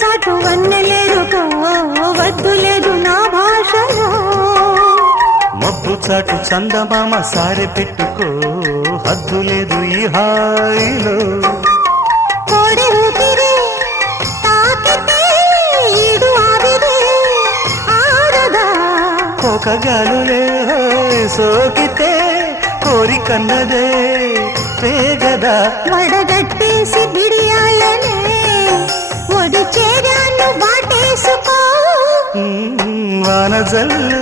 చాటు వన్నెలేరుకో వద్దు లేదు నా భాషలో మబ్బు చాటు చందమామ సారె పెట్టుకో హద్దు లేదు ఈ హాయిలో కోడి ఊపిరి తాకితే ఈడు ఆవిరి ఆరదా ఒక గాలులే సోకితే కోరికన్నదే పేగదా వడగట్టేసి బిడియాలనే ఒడి చేరాను వాటేసుకో వానజల్లు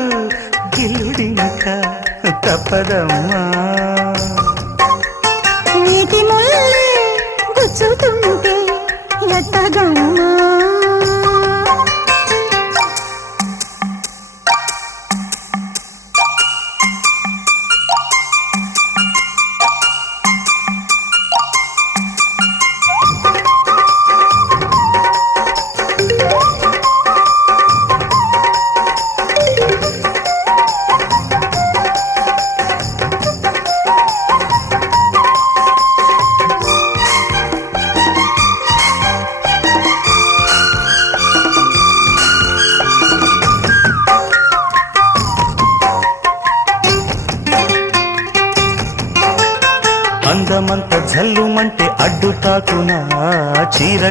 గిల్లుడింక తప్పదమ్మా నీటి ముల్లే గుచ్చుతుంటే ఎట్టగమ్మా అందమంత జల్లుమంటే అడ్డు తాకునా చీర